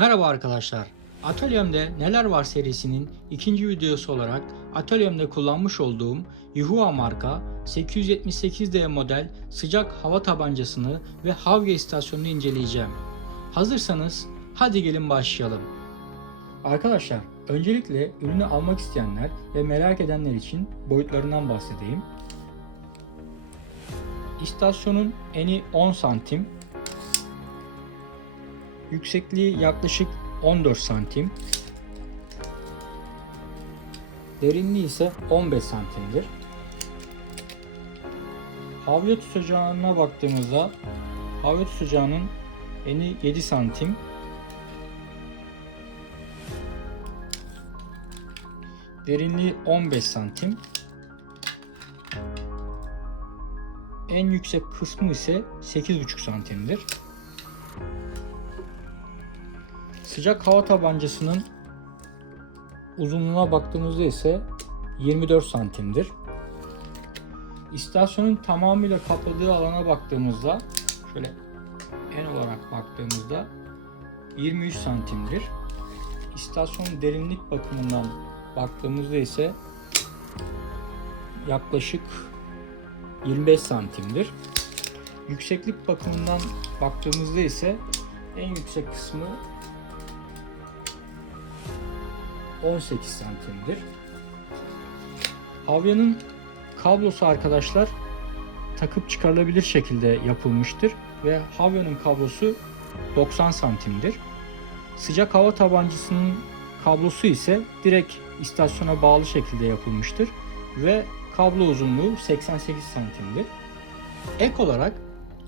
Merhaba arkadaşlar. Atölyemde Neler Var serisinin ikinci videosu olarak atölyemde kullanmış olduğum Yihua marka 878D model sıcak hava tabancasını ve Havya istasyonunu inceleyeceğim. Hazırsanız hadi gelin başlayalım. Arkadaşlar, öncelikle ürünü almak isteyenler ve merak edenler için boyutlarından bahsedeyim. İstasyonun eni 10 santim, yüksekliği yaklaşık 14 santim, derinliği ise 15 santimdir. Havya tutacağına baktığımızda havya tutacağının eni 7 santim, derinliği 15 santim, en yüksek kısmı ise 8,5 santimdir. Sıcak hava tabancasının uzunluğuna baktığımızda ise 24 santimdir. İstasyonun tamamıyla kapladığı alana baktığımızda, şöyle en olarak baktığımızda 23 santimdir. İstasyonun derinlik bakımından baktığımızda ise yaklaşık 25 santimdir. Yükseklik bakımından baktığımızda ise en yüksek kısmı 18 santimdir. Havyanın kablosu arkadaşlar takıp çıkarılabilir şekilde yapılmıştır ve havyanın kablosu 90 santimdir. Sıcak hava tabancasının kablosu ise direkt istasyona bağlı şekilde yapılmıştır ve kablo uzunluğu 88 santimdir. Ek olarak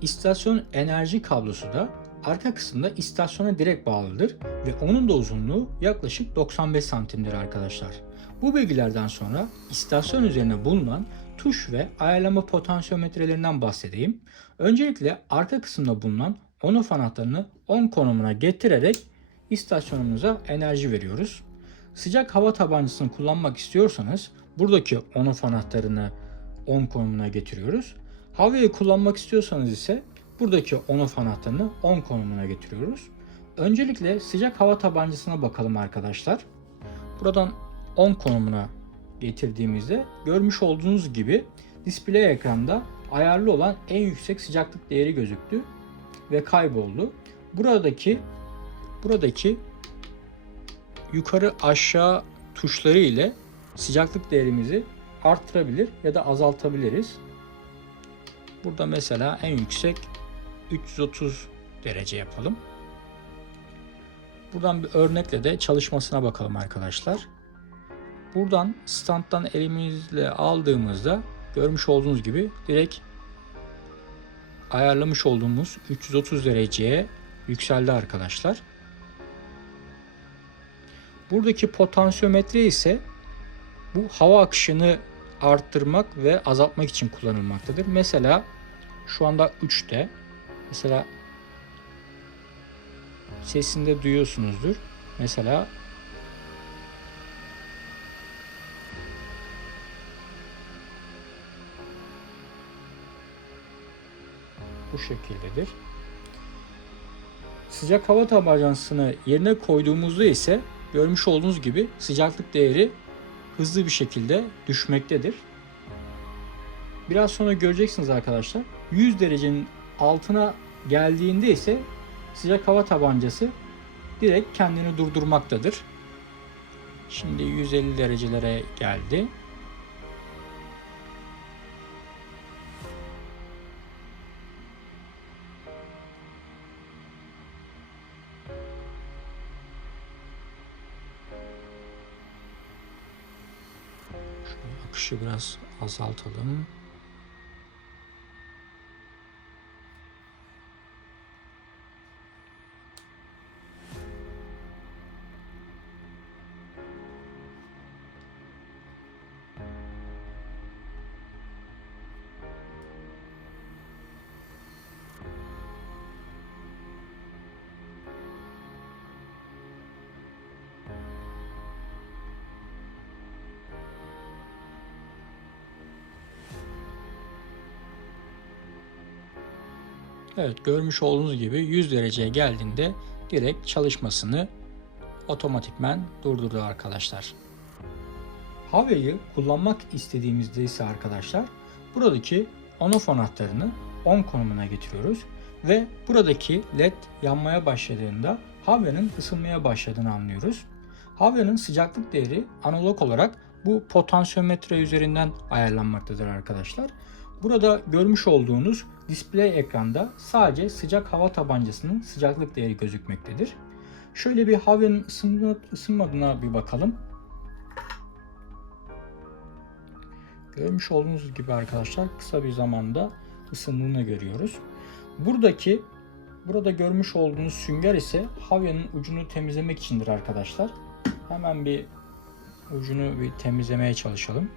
istasyon enerji kablosu da arka kısımda istasyona direkt bağlıdır ve onun da uzunluğu yaklaşık 95 santimdir arkadaşlar. Bu bilgilerden sonra istasyon üzerine bulunan tuş ve ayarlama potansiyometrelerinden bahsedeyim. Öncelikle arka kısımda bulunan on-off anahtarını on konumuna getirerek istasyonumuza enerji veriyoruz. Sıcak hava tabancasını kullanmak istiyorsanız buradaki on-off anahtarını on konumuna getiriyoruz. Havyayı kullanmak istiyorsanız ise buradaki on-off anahtarını on konumuna getiriyoruz. Öncelikle sıcak hava tabancasına bakalım arkadaşlar. Buradan on konumuna getirdiğimizde görmüş olduğunuz gibi display ekranda ayarlı olan en yüksek sıcaklık değeri gözüktü ve kayboldu. Buradaki yukarı aşağı tuşları ile sıcaklık değerimizi arttırabilir ya da azaltabiliriz. Burada mesela en yüksek 330 derece yapalım. Buradan bir örnekle de çalışmasına bakalım arkadaşlar. Buradan standtan elimizle aldığımızda görmüş olduğunuz gibi direkt ayarlamış olduğumuz 330 dereceye yükseldi arkadaşlar. Buradaki potansiyometre ise bu hava akışını arttırmak ve azaltmak için kullanılmaktadır. Mesela şu anda 3'te. Mesela sesinde duyuyorsunuzdur. Mesela bu şekildedir. Sıcak hava tabancasını yerine koyduğumuzda ise görmüş olduğunuz gibi sıcaklık değeri hızlı bir şekilde düşmektedir. Biraz sonra göreceksiniz arkadaşlar. 100 derecenin altına geldiğinde ise sıcak hava tabancası direkt kendini durdurmaktadır. Şimdi 150 derecelere geldi. Akışı biraz azaltalım. Evet, görmüş olduğunuz gibi 100 dereceye geldiğinde direkt çalışmasını otomatikmen durdurdu arkadaşlar. Havya'yı kullanmak istediğimizde ise arkadaşlar buradaki on-off anahtarını on konumuna getiriyoruz ve buradaki led yanmaya başladığında Havya'nın ısınmaya başladığını anlıyoruz. Havya'nın sıcaklık değeri analog olarak bu potansiyometre üzerinden ayarlanmaktadır arkadaşlar. Burada görmüş olduğunuz display ekranda sadece sıcak hava tabancasının sıcaklık değeri gözükmektedir. Şöyle bir Havya'nın ısınmadığına bir bakalım. Görmüş olduğunuz gibi arkadaşlar kısa bir zamanda ısındığını görüyoruz. Burada görmüş olduğunuz sünger ise Havya'nın ucunu temizlemek içindir arkadaşlar. Hemen bir ucunu temizlemeye çalışalım.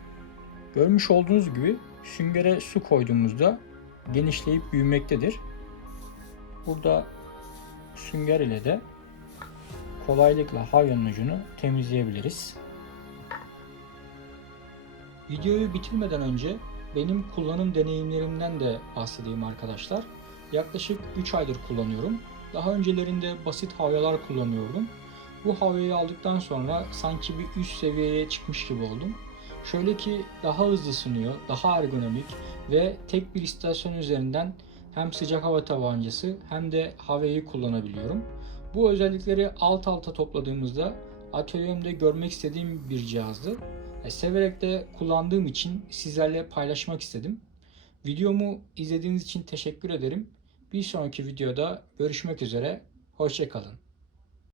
Görmüş olduğunuz gibi süngere su koyduğumuzda genişleyip büyümektedir. Burada sünger ile de kolaylıkla Havya'nın ucunu temizleyebiliriz. Videoyu bitirmeden önce benim kullanım deneyimlerimden de bahsedeyim arkadaşlar. Yaklaşık 3 aydır kullanıyorum. Daha öncelerinde basit havyalar kullanıyordum. Bu havyayı aldıktan sonra sanki bir üst seviyeye çıkmış gibi oldum. Şöyle ki daha hızlı ısınıyor, daha ergonomik ve tek bir istasyon üzerinden hem sıcak hava tabancası hem de havyayı kullanabiliyorum. Bu özellikleri alt alta topladığımızda atölyemde görmek istediğim bir cihazdı. Severek de kullandığım için sizlerle paylaşmak istedim. Videomu izlediğiniz için teşekkür ederim. Bir sonraki videoda görüşmek üzere. Hoşça kalın.